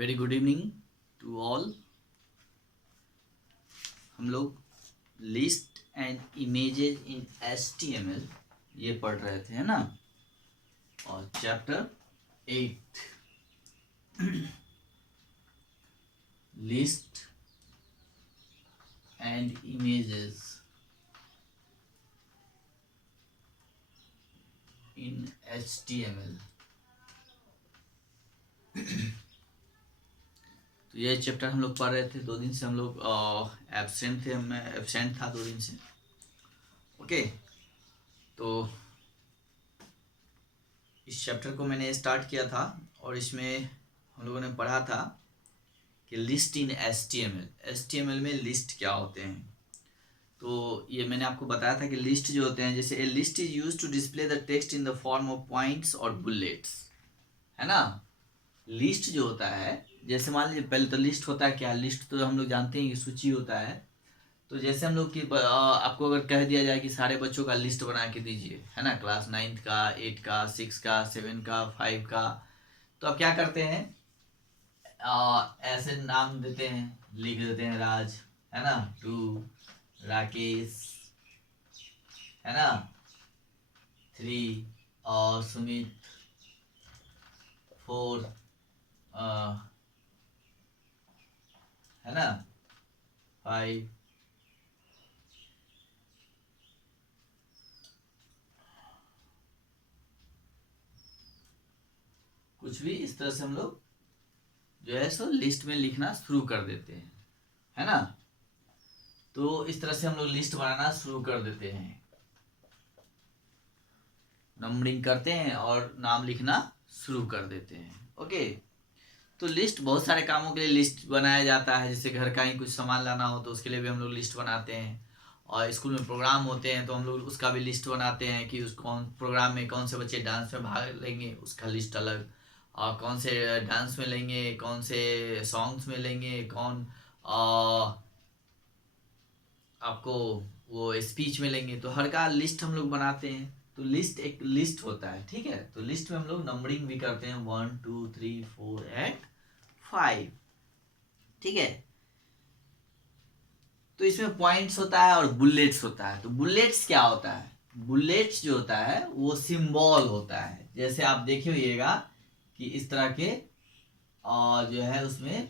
Very good evening to all. हम लोग list and images in HTML ये पढ़ रहे थे, है ना। और chapter 8 list and images in HTML। तो ये चैप्टर हम लोग पढ़ रहे थे। 2 दिन से हम लोग एब्सेंट थे, मैं एब्सेंट था 2 दिन से। ओके, तो इस चैप्टर को मैंने स्टार्ट किया था और इसमें हम लोगों ने पढ़ा था कि लिस्ट इन HTML में लिस्ट क्या होते हैं। तो ये मैंने आपको बताया था कि लिस्ट जो होते हैं, जैसे a list is use to display the text in the form of points और बुलेट्स, है ना। लिस्ट जो होता है, जैसे मान लीजिए पहले तो लिस्ट होता है क्या, लिस्ट तो हम लोग जानते हैं कि सूची होता है। तो जैसे हम लोग की आपको अगर कह दिया जाए कि सारे बच्चों का लिस्ट बना के दीजिए, है ना, क्लास 9th का, 8 का, 6 का, 7 का, 5 का, तो आप क्या करते हैं, ऐसे नाम देते हैं, लिख देते हैं राज, है ना, 2 राकेश, है ना, 3 और सुमित, 4 है ना, 5 कुछ भी इस तरह से हम लोग जो है सो लिस्ट में लिखना शुरू कर देते हैं, है ना। तो इस तरह से हम लोग लिस्ट बनाना शुरू कर देते हैं, नंबरिंग करते हैं और नाम लिखना शुरू कर देते हैं। ओके, तो लिस्ट बहुत सारे कामों के लिए लिस्ट बनाया जाता है। जैसे घर का ही कुछ सामान लाना हो तो उसके लिए भी हम लोग लिस्ट बनाते हैं, और स्कूल में प्रोग्राम होते हैं तो हम लोग उसका भी लिस्ट बनाते हैं कि उस कौन प्रोग्राम में कौन से बच्चे डांस में भाग लेंगे, उसका लिस्ट अलग, और कौन से डांस में लेंगे, कौन से सॉन्ग्स में लेंगे, कौन आपको वो स्पीच में लेंगे, तो हर का लिस्ट हम लोग बनाते हैं। तो लिस्ट एक लिस्ट होता है, ठीक है। तो लिस्ट में हम लोग नंबरिंग भी करते हैं, 1 2 3 4 एंड 5, ठीक है। तो इसमें पॉइंट्स होता है और बुलेट्स होता है। तो बुलेट्स क्या होता है, बुलेट्स जो होता है वो सिंबल होता है। जैसे आप देखे होइएगा कि इस तरह के जो है उसमें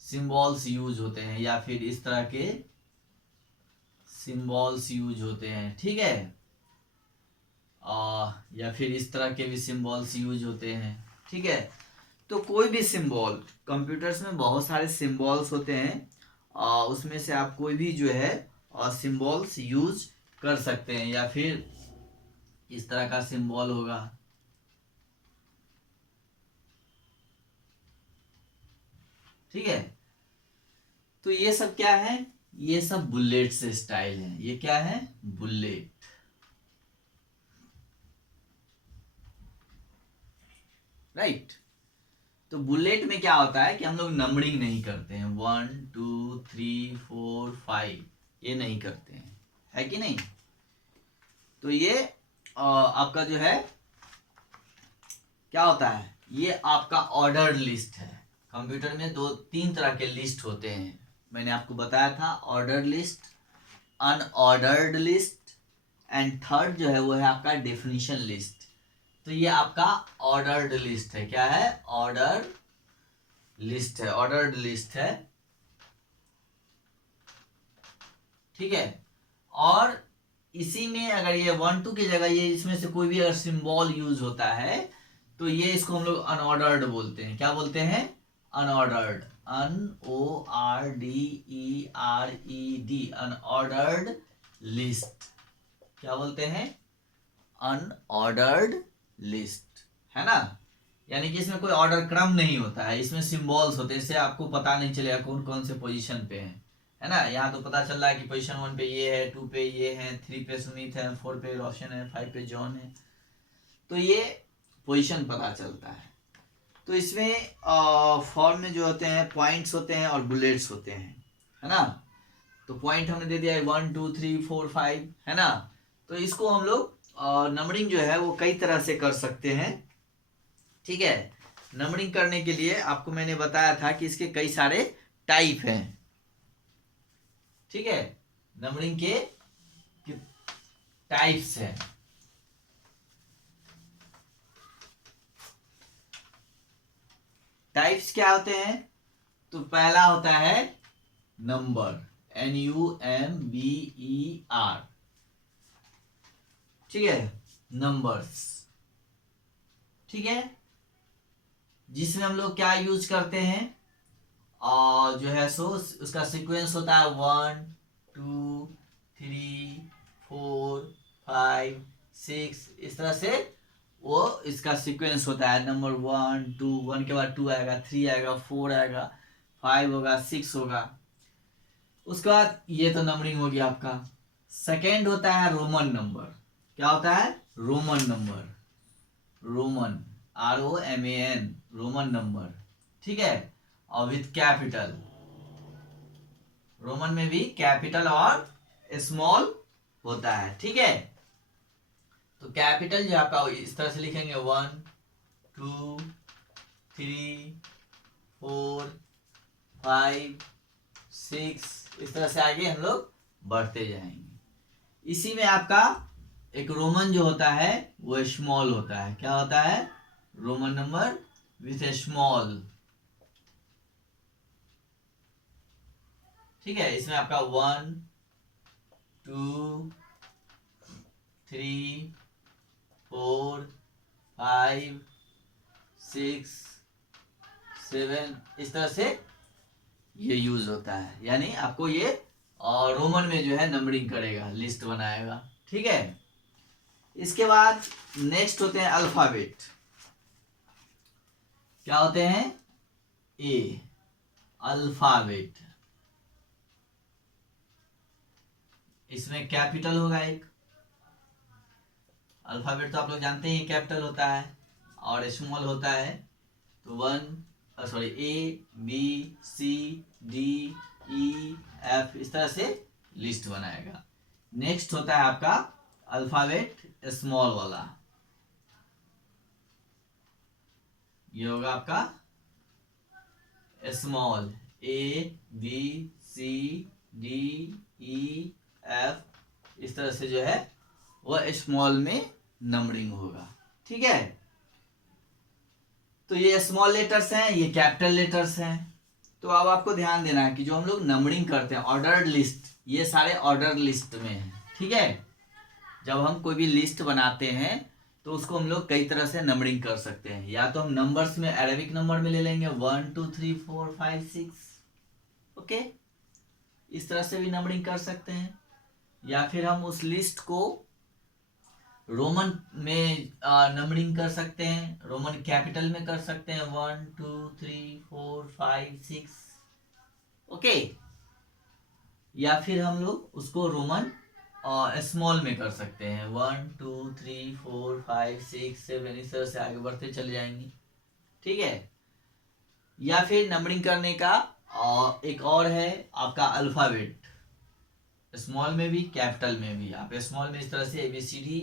सिंबल्स यूज होते हैं, या फिर इस तरह के सिंबल्स यूज होते हैं, ठीक है। या फिर इस तरह के भी सिंबल्स यूज होते हैं, ठीक है। तो कोई भी सिंबल, कंप्यूटर्स में बहुत सारे सिंबल्स होते हैं, उसमें से आप कोई भी जो है सिंबल्स यूज कर सकते हैं। या फिर इस तरह का सिंबल होगा, ठीक है। तो ये सब क्या है, ये सब बुलेट से स्टाइल है। ये क्या है, बुलेट, राइट। तो बुलेट में क्या होता है कि हम लोग नंबरिंग नहीं करते हैं, 1 2 3 4 5 ये नहीं करते हैं, है कि नहीं। तो ये आपका जो है क्या होता है, ये आपका ऑर्डर्ड लिस्ट है। कंप्यूटर में 2-3 तरह के लिस्ट होते हैं, मैंने आपको बताया था, ordered list, unordered list, and third जो है वो है आपका डेफिनेशन लिस्ट। तो ये आपका ऑर्डर्ड लिस्ट है। क्या है, ऑर्डर लिस्ट है, ऑर्डर्ड लिस्ट है, ठीक है। और इसी में अगर ये 1 2 की जगह ये इसमें से कोई भी अगर सिंबल यूज होता है तो ये इसको हम लोग अनऑर्डर्ड बोलते हैं। क्या बोलते हैं, अनऑर्डर्ड, ANORDERED, अनऑर्डर्ड लिस्ट। क्या बोलते हैं, अनऑर्डर्ड लिस्ट, है ना। यानी कि इसमें कोई ऑर्डर क्रम नहीं होता है, इसमें सिंबल्स होते हैं, इससे आपको पता नहीं चलेगा कौन कौन से पोजीशन पे है ना। यहाँ तो पता चल रहा है कि पोजीशन 1 पे ये है, 2 पे ये है, 3 पे सुमित है, 4 पे रोशन है, 5 पे जॉन है। तो ये पोजीशन पता चलता है। तो इसमें फॉर्म में जो होते हैं पॉइंट्स होते हैं और बुलेट्स होते हैं, है ना। तो पॉइंट हमने दे दिया है 1 2 3 4 5, है ना। तो इसको हम लोग नंबरिंग जो है वो कई तरह से कर सकते हैं। ठीक है, नंबरिंग करने के लिए आपको मैंने बताया था कि इसके कई सारे टाइप हैं। ठीक है, नंबरिंग के टाइप्स हैं। टाइप्स क्या होते हैं? तो पहला होता है नंबर, NUMBER। ठीक है, नंबर्स। ठीक है, जिसमें हम लोग क्या यूज करते हैं, और जो है सो उसका सीक्वेंस होता है 1 2 3 4 5 6, इस तरह से वो इसका सीक्वेंस होता है। नंबर 1 2, 1 के बाद 2 आएगा, 3 आएगा, 4 आएगा, 5 होगा, 6 होगा। उसके बाद ये तो नंबरिंग हो गया आपका। सेकेंड होता है रोमन नंबर। क्या होता है? Roman number, Roman, ROMAN, Roman number. ठीक है, और विथ कैपिटल। रोमन में भी कैपिटल और स्मॉल होता है। ठीक है, तो कैपिटल जो आपका इस तरह से लिखेंगे 1 2 3 4 5 6, इस तरह से आगे हम लोग बढ़ते जाएंगे। इसी में आपका एक रोमन जो होता है वो स्मॉल होता है। क्या होता है? Roman number with small. ठीक है, इसमें आपका 1 2 3 4 5 6 7, इस तरह से ये यूज होता है। यानी आपको ये रोमन में जो है नंबरिंग करेगा, लिस्ट बनाएगा। ठीक है, इसके बाद नेक्स्ट होते हैं अल्फाबेट। क्या होते हैं? ए, अल्फाबेट। इसमें कैपिटल होगा एक। अल्फाबेट तो आप लोग जानते हैं कैपिटल होता है और स्मॉल होता है। तो 1, A, B, C, D, E, F, इस तरह से लिस्ट बनाएगा। नेक्स्ट होता है आपका अल्फाबेट स्मॉल वाला। ये होगा आपका small, A, B, C, D, E, F, इस तरह से जो है वह स्मॉल में नंबरिंग होगा। ठीक है, तो ये स्मॉल लेटर्स हैं, ये कैपिटल लेटर्स हैं। तो अब आपको ध्यान देना है कि जो हम लोग नंबरिंग करते हैं ऑर्डर्ड लिस्ट, ये सारे ऑर्डर लिस्ट में है। ठीक है, जब हम कोई भी लिस्ट बनाते हैं तो उसको हम लोग कई तरह से नंबरिंग कर सकते हैं। या तो हम नंबर्स में अरेबिक नंबर में ले लेंगे 1 2 3 4 5 6, ओके, इस तरह से भी नंबरिंग कर सकते हैं। या फिर हम उस लिस्ट को रोमन में नंबरिंग कर सकते हैं, रोमन कैपिटल में कर सकते हैं 1 2 3 4 5 6, ओके। या फिर हम लोग उसको रोमन स्मॉल में कर सकते हैं 1 2 3 4 5 6 7, इस तरह से आगे बढ़ते चले जाएंगे। ठीक है, या फिर नंबरिंग करने का एक और है आपका अल्फाबेट, स्मॉल में भी कैपिटल में भी। आप स्मॉल में इस तरह से ABCD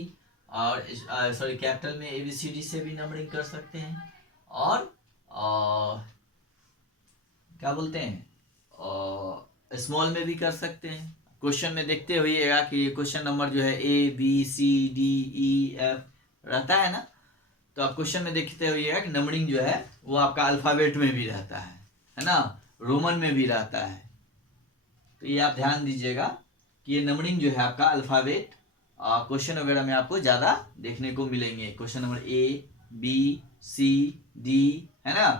और सॉरी कैपिटल में ABCD से भी नंबरिंग कर सकते हैं। और क्या बोलते हैं, स्मॉल में भी कर सकते हैं। क्वेश्चन में देखते होइएगा कि क्वेश्चन नंबर जो है ABCDEF रहता है ना, तो आप क्वेश्चन में देखते होइएगा कि नंबरिंग जो है वो आपका अल्फाबेट में भी रहता है ना, रोमन में भी रहता है। तो ये आप ध्यान दीजिएगा कि ये नंबरिंग जो है आपका अल्फाबेट क्वेश्चन वगैरह में आपको ज्यादा देखने को मिलेंगे। क्वेश्चन नंबर ABCD है ना,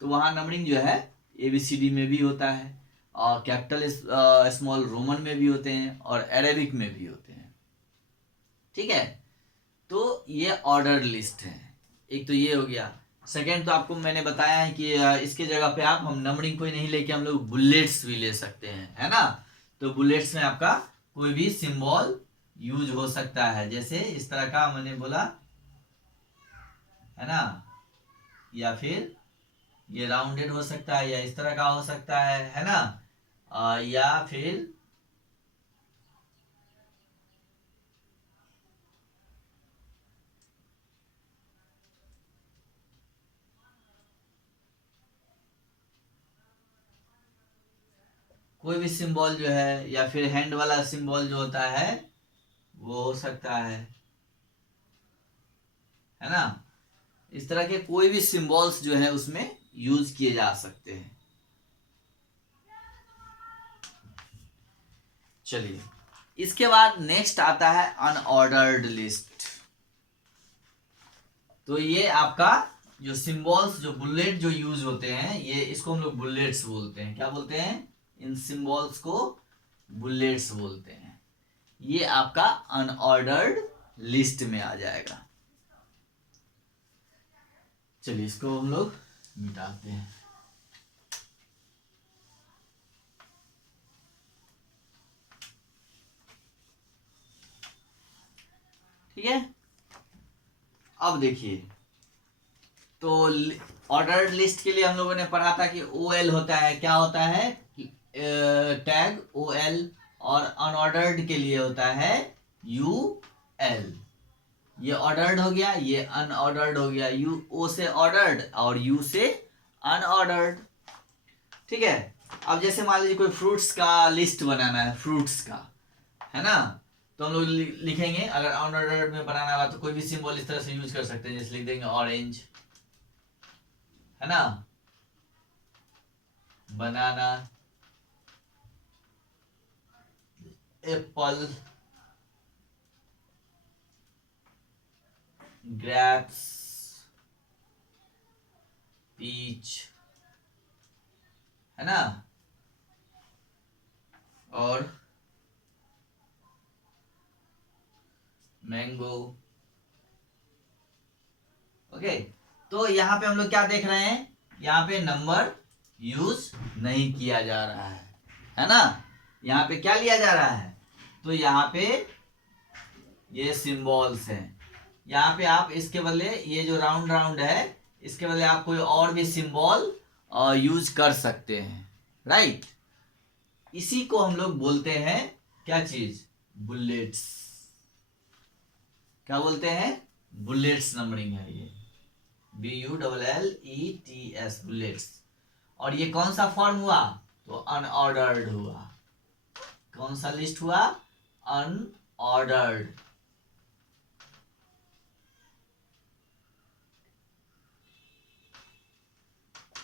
तो वहां नंबरिंग जो है ABCD में भी होता है, और कैपिटल स्मॉल रोमन में भी होते हैं और अरेबिक में भी होते हैं। ठीक है, तो ये ऑर्डर लिस्ट है। एक तो ये हो गया। सेकेंड तो आपको मैंने बताया है कि इसके जगह पे आप हम नंबरिंग कोई नहीं लेके हम लोग बुलेट्स भी ले सकते हैं, है ना। तो बुलेट्स में आपका कोई भी सिंबल यूज हो सकता है, जैसे इस तरह का मैंने बोला है ना, या फिर ये राउंडेड हो सकता है, या इस तरह का हो सकता है ना, या फिर कोई भी सिंबल जो है, या फिर हैंड वाला सिंबल जो होता है वो हो सकता है ना। इस तरह के कोई भी सिंबल्स जो है उसमें यूज किए जा सकते हैं। चलिए, इसके बाद नेक्स्ट आता है अनऑर्डर्ड लिस्ट। तो ये आपका जो सिंबल्स, जो बुलेट जो यूज होते हैं, ये इसको हम लोग बुलेट्स बोलते हैं। क्या बोलते हैं? इन सिंबल्स को बुलेट्स बोलते हैं। ये आपका अनऑर्डर्ड लिस्ट में आ जाएगा। चलिए, इसको हम लोग मिटाते हैं। ठीक है, अब देखिए, तो ऑर्डर्ड लिस्ट के लिए हम लोगों ने पढ़ा था कि OL होता है, क्या होता है? Tag OL। और अनऑर्डर्ड के लिए होता है UL। ये ऑर्डर्ड हो गया, ये अनऑर्डर्ड हो गया। O से ऑर्डर्ड और U से अनऑर्डर्ड। ठीक है, अब जैसे मान लीजिए कोई फ्रूट्स का लिस्ट बनाना है, फ्रूट्स का, है ना। तो हम लोग लिखेंगे, अगर अनऑर्डर्ड में बनाना हुआ तो कोई भी सिंबल इस तरह से यूज कर सकते हैं। जैसे लिख देंगे ऑरेंज, है ना, बनाना, एप्पल, ग्रेप्स, पीच, है ना, और मैंगो। ओके, तो यहाँ पे हम लोग क्या देख रहे हैं? यहाँ पे नंबर यूज नहीं किया जा रहा है ना। यहाँ पे क्या लिया जा रहा है? तो यहाँ पे ये सिंबल्स हैं। यहाँ पे आप इसके बदले, ये जो राउंड राउंड है, इसके बदले आप कोई और भी सिंबल यूज कर सकते हैं, राइट। इसी को हम लोग बोलते हैं क्या चीज? बुलेट्स। क्या बोलते हैं? बुलेट्स नंबरिंग है ये, BULLETS, बुलेट्स। और ये कौन सा फॉर्म हुआ? तो अनऑर्डर्ड हुआ। कौन सा लिस्ट हुआ? अनऑर्डर्ड।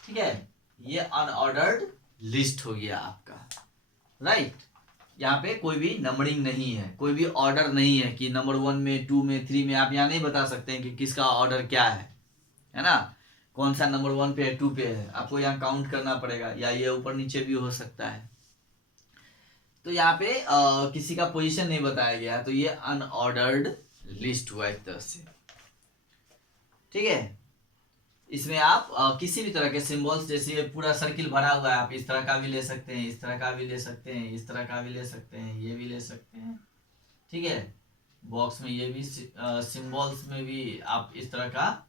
ठीक है, ये अनऑर्डर्ड लिस्ट हो गया आपका, राइट। यहाँ पे कोई भी नंबरिंग नहीं है, कोई भी ऑर्डर नहीं है कि नंबर 1 में, 2 में, 3 में। आप यहाँ नहीं बता सकते हैं कि किसका ऑर्डर क्या है ना। कौन सा नंबर 1 पे है, 2 पे है, आपको यहाँ काउंट करना पड़ेगा, या ये ऊपर नीचे भी हो सकता है। तो यहाँ पे किसी का पोजीशन नहीं बताया गया है, तो ये अनऑर्डर्ड लिस्ट हुआ एक तरह से। ठीक है, इसमें आप किसी भी तरह के सिंबल्स, जैसे पूरा सर्किल भरा हुआ है, आप इस तरह का भी ले सकते हैं, इस तरह का भी ले सकते हैं, इस तरह का भी ले सकते हैं, ये भी ले सकते हैं। ठीक है, बॉक्स में ये भी सिंबल्स में भी आप इस तरह का,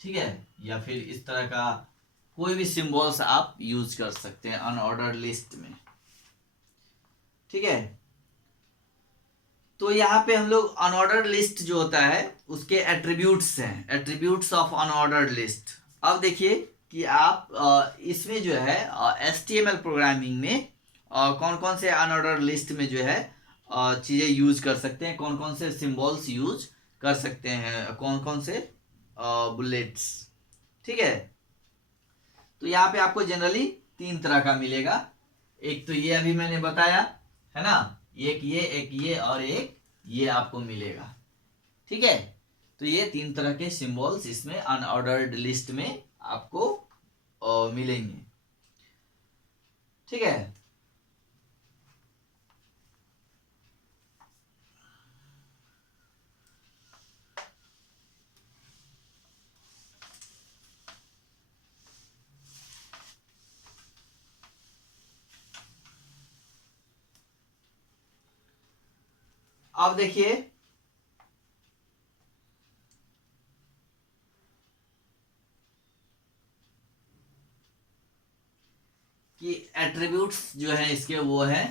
ठीक है, या फिर इस तरह का कोई भी सिंबल्स आप यूज कर सकते हैं अनऑर्डर्ड लिस्ट में। ठीक है, तो यहाँ पे हम लोग अनऑर्डर्ड लिस्ट जो होता है उसके एट्रीब्यूट्स हैं, एट्रीब्यूट्स ऑफ अनऑर्डर्ड लिस्ट। अब देखिए कि आप इसमें जो है HTML प्रोग्रामिंग में कौन कौन से अनऑर्डर्ड लिस्ट में जो है चीज़ें यूज कर सकते हैं, कौन कौन से सिंबल्स यूज कर सकते हैं, कौन कौन से बुलेट्स। ठीक है, तो यहाँ पे आपको जनरली 3 तरह का मिलेगा। एक तो ये अभी मैंने बताया, है ना, एक ये और एक ये आपको मिलेगा। ठीक है, तो ये 3 तरह के सिंबल्स इसमें अनऑर्डर्ड लिस्ट में आपको मिलेंगे। ठीक है, अब देखिए कि एट्रीब्यूट्स जो है इसके वो है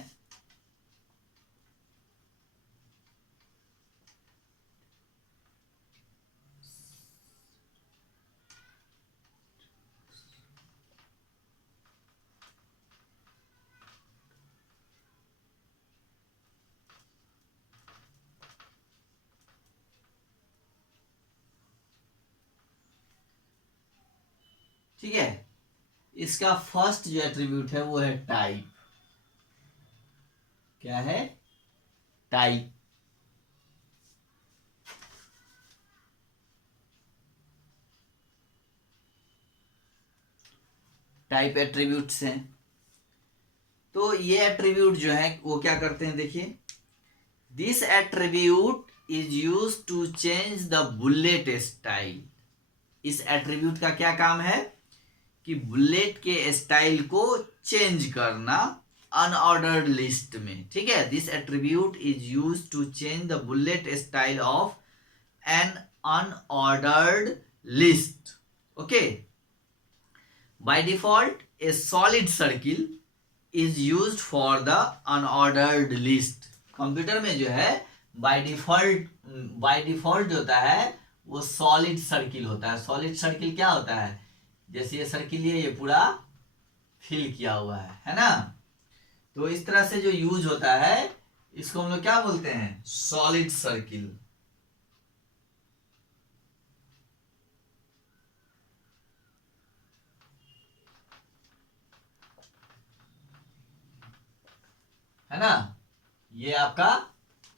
ठीक है। इसका फर्स्ट जो एट्रीब्यूट है वो है टाइप। क्या है? टाइप। टाइप एट्रीब्यूट्स हैं। तो ये एट्रीब्यूट जो है वो क्या करते हैं, देखिए, this attribute is use to change the bullet style. इस एट्रीब्यूट का क्या काम है कि बुलेट के स्टाइल को चेंज करना अनऑर्डर्ड लिस्ट में। ठीक है, this attribute is use to change the bullet style of an unordered list. Okay, by default a solid circle is used for the unordered list. Computer में जो है by default जो होता है वो सॉलिड सर्किल होता है। सॉलिड सर्किल क्या होता है? जैसे ये सर्किल है, ये पूरा फिल किया हुआ है ना। तो इस तरह से जो यूज होता है इसको हम लोग क्या बोलते हैं? Solid circle. है ना। ये आपका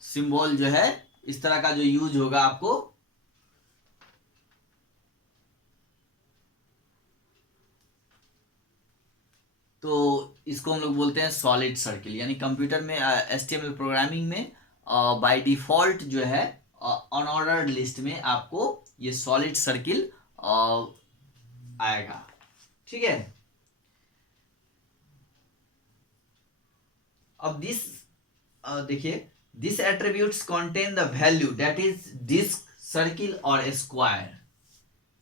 सिंबल जो है इस तरह का जो यूज होगा आपको, तो इसको हम लोग बोलते हैं सॉलिड सर्किल। यानी कंप्यूटर में एचटीएमएल प्रोग्रामिंग में बाय डिफॉल्ट जो है अनऑर्डर्ड लिस्ट में आपको ये सॉलिड सर्किल आएगा। ठीक है। अब देखिए, this attributes contain the value that is disc, circle और स्क्वायर।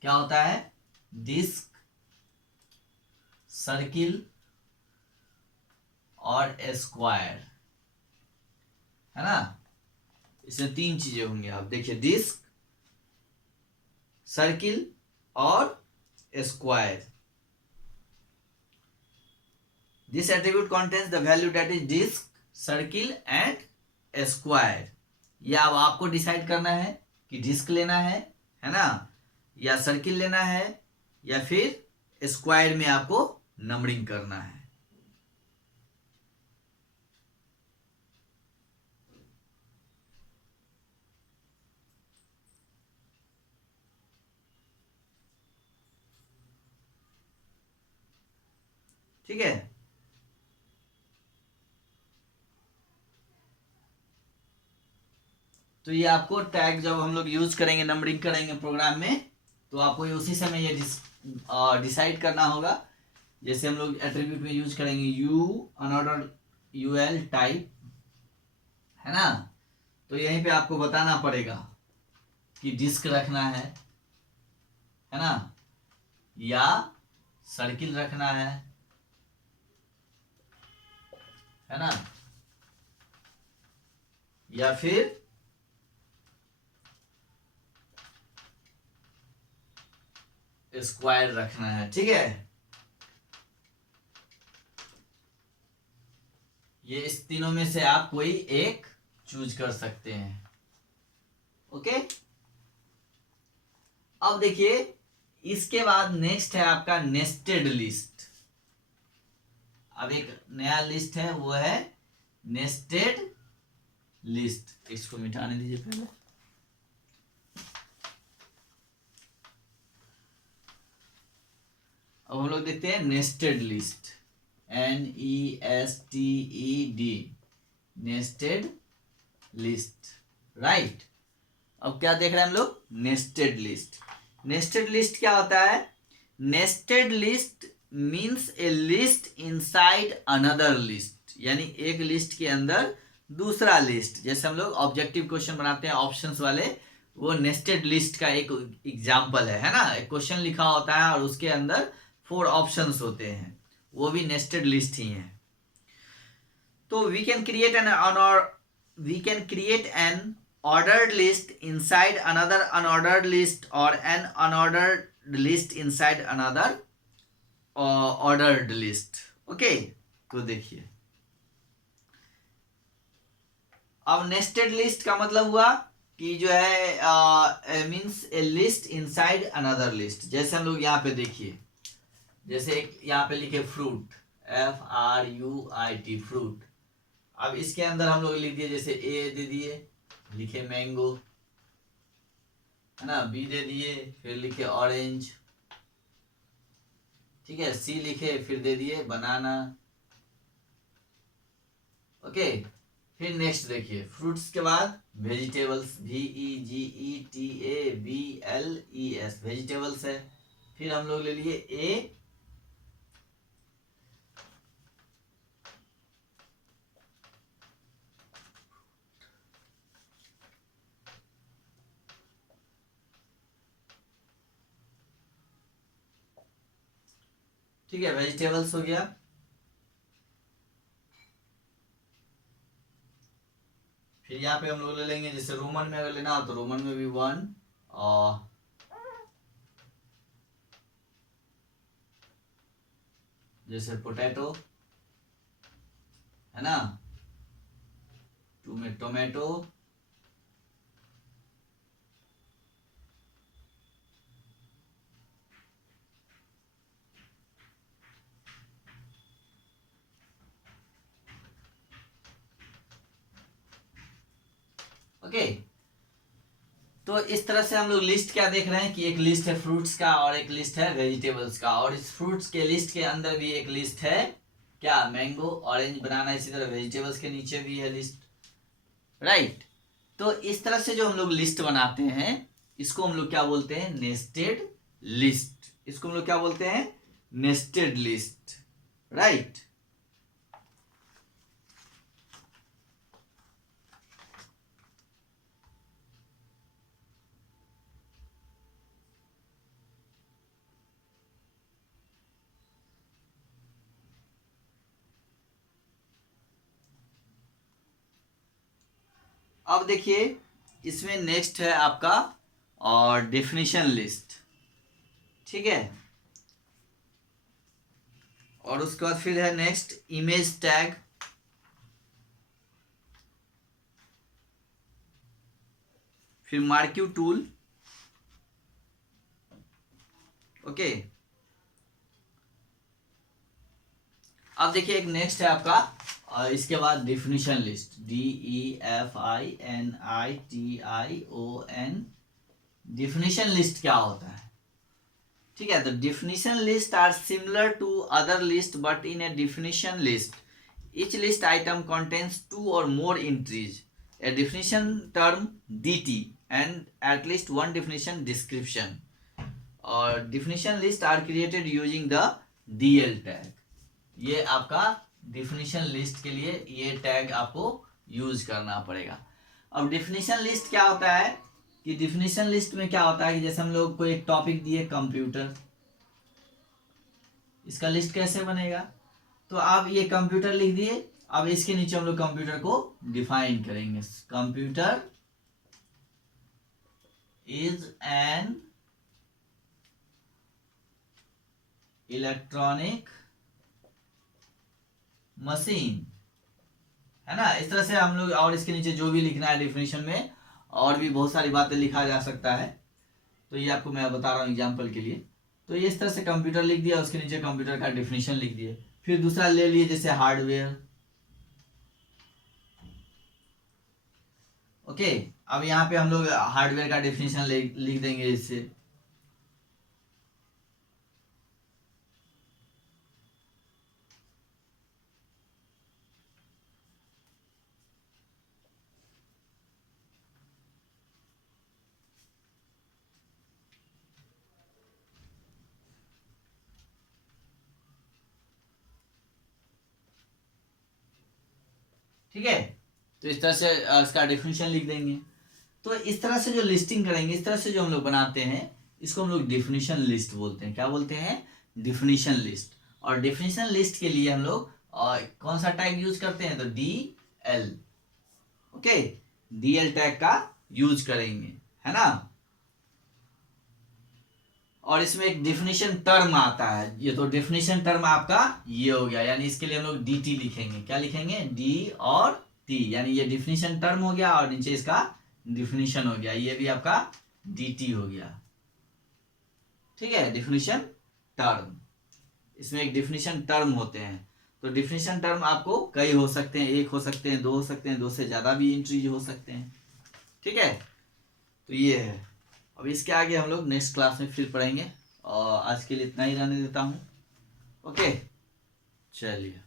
क्या होता है? डिस्क, सर्किल और स्क्वायर, है ना। इसमें तीन चीजें होंगी। आप देखिए, डिस्क, सर्किल और square. This attribute contains the value that is disk, circle and square. या अब आपको डिसाइड करना है कि डिस्क लेना है ना, या सर्किल लेना है, या फिर स्क्वायर में आपको नंबरिंग करना है। ठीक है। तो ये आपको टैग जब हम लोग यूज करेंगे, नंबरिंग करेंगे प्रोग्राम में, तो आपको ये उसी समय ये डिसाइड करना होगा। जैसे हम लोग एट्रीब्यूट में यूज करेंगे यू अनऑर्डर यूएल टाइप, है ना। तो यहीं पे आपको बताना पड़ेगा कि डिस्क रखना है ना, या सर्किल रखना है ना, या फिर स्क्वायर रखना है। ठीक है, ये इस तीनों में से आप कोई एक चूज कर सकते हैं। ओके। अब देखिए, इसके बाद नेक्स्ट है आपका नेस्टेड लिस्ट। अब एक नया लिस्ट है, वो है नेस्टेड लिस्ट। इसको मिटाने दीजिए पहले। अब हम लोग देखते हैं nested list, NESTED, nested list, right. अब क्या देख रहे हैं हम लोग? Nested list. नेस्टेड लिस्ट क्या होता है? नेस्टेड लिस्ट मीन्स ए लिस्ट इनसाइड अनदर लिस्ट। यानी एक लिस्ट के अंदर दूसरा लिस्ट। जैसे हम लोग ऑब्जेक्टिव क्वेश्चन बनाते हैं ऑप्शंस वाले, वो नेस्टेड लिस्ट का एक एग्जाम्पल है ना। एक क्वेश्चन लिखा होता है और उसके अंदर 4 ऑप्शंस होते हैं, वो भी नेस्टेड लिस्ट ही है। तो we can create an ordered list inside another unordered list or an unordered list inside another ordered list. Okay, तो देखिए, अब नेस्टेड लिस्ट का मतलब हुआ कि जो है मीन्स ए लिस्ट इनसाइड अनदर लिस्ट। जैसे हम लोग यहाँ पे देखिए, जैसे एक यहाँ पे लिखे फ्रूट, FRUIT फ्रूट। अब इसके अंदर हम लोग लिख दिए, जैसे ए दे दिए, लिखे मैंगो, है ना, बी दे दिए, फिर लिखे ऑरेंज, ठीक है, सी लिखे, फिर दे दिए बनाना। ओके, फिर नेक्स्ट देखिए, फ्रूट्स के बाद वेजिटेबल्स, VEGETABLES वेजिटेबल्स है। फिर हम लोग ले लिए ए, ठीक है, वेजिटेबल्स हो गया। फिर यहाँ पे हम लोग ले लेंगे, जैसे रोमन में अगर लेना हो तो रोमन में भी 1, और जैसे पोटैटो, है ना, 2 में टोमेटो, ओके। तो इस तरह से हम लोग लिस्ट क्या देख रहे हैं कि एक लिस्ट है फ्रूट्स का और एक लिस्ट है वेजिटेबल्स का, और इस फ्रूट्स के लिस्ट के अंदर भी एक लिस्ट है क्या, मैंगो, ऑरेंज, बनाना। इसी तरह वेजिटेबल्स के नीचे भी है लिस्ट, राइट। तो इस तरह से जो हम लोग लिस्ट बनाते हैं, इसको हम लोग क्या बोलते हैं, नेस्टेड लिस्ट। इसको हम लोग क्या बोलते हैं, नेस्टेड लिस्ट, राइट। अब देखिए, इसमें नेक्स्ट है आपका और डेफिनेशन लिस्ट, ठीक है। और उसके बाद फिर है नेक्स्ट इमेज टैग, फिर मार्क्यू टूल, ओके। अब देखिए एक नेक्स्ट है आपका, इसके बाद definition list, DEFINITION। Definition list क्या होता है, ठीक है। तो definition list are similar to other list, but in a definition list each list item contains 2 or more entries, a definition term DT, and at least one definition description. और definition list are created using the DL tag. ये आपका definition list के लिए ये tag आपको use करना पड़ेगा। अब definition list क्या होता है कि definition list में क्या होता है कि जैसे हम लोग को एक टॉपिक दिए कंप्यूटर, इसका लिस्ट कैसे बनेगा, तो आप ये कंप्यूटर लिख दिए। अब इसके नीचे हम लोग कंप्यूटर को डिफाइन करेंगे, computer is an electronic machine, है ना। इस तरह से हम लोग, और इसके नीचे जो भी लिखना है डिफिनेशन में, और भी बहुत सारी बातें लिखा जा सकता है, तो ये आपको मैं बता रहा हूँ एग्जाम्पल के लिए। तो ये इस तरह से कंप्यूटर लिख दिया, उसके नीचे कंप्यूटर का डिफिनेशन लिख दिए। फिर दूसरा ले लिए जैसे हार्डवेयर, ओके। अब यहाँ पे हम लोग हार्डवेयर का डिफिनेशन लिख देंगे इससे, ठीक है। तो इस तरह से इसका डिफिनेशन लिख देंगे। तो इस तरह से जो लिस्टिंग करेंगे, इस तरह से जो हम लोग बनाते हैं, इसको हम लोग डिफिनेशन लिस्ट बोलते हैं। क्या बोलते हैं, डिफिनेशन लिस्ट। और डिफिनेशन लिस्ट के लिए हम लोग कौन सा टैग यूज करते हैं, तो DL, ओके, DL टैग का यूज करेंगे, है ना। और इसमें एक डिफिनेशन टर्म आता है, ये तो डिफिनेशन टर्म आपका ये हो गया, यानी इसके लिए हम लोग DT लिखेंगे। क्या लिखेंगे, D और T, यानी ये डिफिनेशन टर्म हो गया और नीचे इसका डिफिनेशन हो गया, ये भी आपका DT हो गया, ठीक है, डिफिनेशन टर्म। इसमें एक डिफिनीशन टर्म होते हैं। तो डिफिनीशन टर्म आपको कई हो सकते हैं, एक हो सकते हैं, दो हो सकते हैं, दो से ज्यादा भी एंट्रीज हो सकते हैं। ठीक है, तो ये है। अब इसके आगे हम लोग नेक्स्ट क्लास में फिर पढ़ेंगे, और आज के लिए इतना ही रहने देता हूँ। ओके, चलिए।